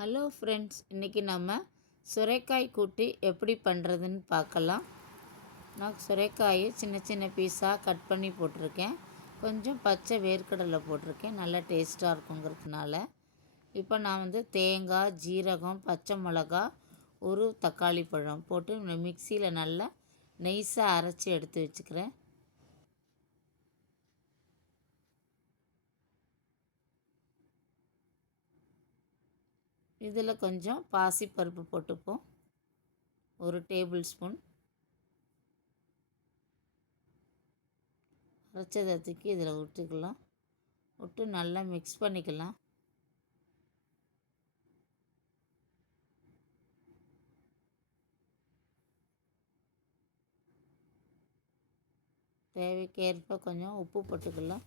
Hello friends இன்றைக்கி நம்ம சுரைக்காய் கூட்டி எப்படி பண்ணுறதுன்னு பார்க்கலாம். நான் சுரைக்காயை சின்ன சின்ன பீஸாக கட் பண்ணி போட்டிருக்கேன். கொஞ்சம் பச்சை வேர்க்கடலை போட்டிருக்கேன். நல்லா டேஸ்ட்டாக இருக்குங்கிறதுனால. இப்போ நான் வந்து தேங்காய் ஜீரகம் பச்சை மிளகா ஒரு தக்காளி பழம் போட்டு மிக்சியில் நல்லா நெய்ஸாக அரைச்சி எடுத்து வச்சுக்கிறேன். இதில் கொஞ்சம் பாசிப்பருப்பு போட்டுப்போம். ஒரு டேபிள் ஸ்பூன். அரைச்சதை தூக்கி இதில் விட்டுக்கலாம். விட்டு நல்லா மிக்ஸ் பண்ணிக்கலாம். தேவைக்கேற்ப கொஞ்சம் உப்பு போட்டுக்கலாம்.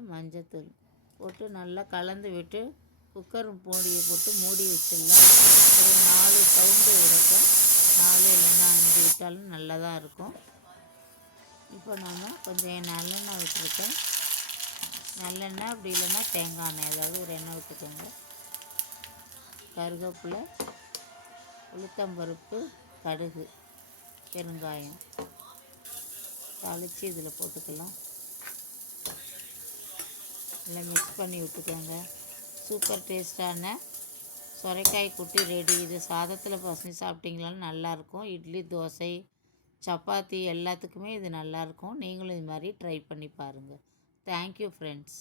கொஞ்சம் மஞ்சத்தூள் போட்டு நல்லா கலந்து விட்டு குக்கர் மூடியை போட்டு மூடி வச்சிடலாம். ஒரு நாலு சவுண்டு விடட்டும் நாலு இல்லைன்னா அஞ்சு விட்டாலும் நல்லா தான் இருக்கும். இப்போ நம்ம கொஞ்சம் நல்லெண்ணெய் விட்டுருக்கேன். நல்லெண்ணெய் அப்படி இல்லைன்னா தேங்காய் எண்ணெய் ஏதாவது ஒரு எண்ணெய் விட்டுக்கோங்க. கருவேப்பிலை உளுத்தம்பருப்பு கடுகு பெருங்காயம். தாளித்து இதில் போட்டுக்கலாம். நல்லா மிக்ஸ் பண்ணி விட்டுக்கோங்க. சூப்பர் டேஸ்ட்டான சுரைக்காய் குட்டி ரெடி இது சாதத்தில் பசங்க சாப்பிட்டிங்களாலும் நல்லாயிருக்கும். இட்லி தோசை சப்பாத்தி எல்லாத்துக்குமே இது நல்லாயிருக்கும். நீங்களும் இது மாதிரி ட்ரை பண்ணி பாருங்கள் தேங்க்யூ ஃப்ரெண்ட்ஸ்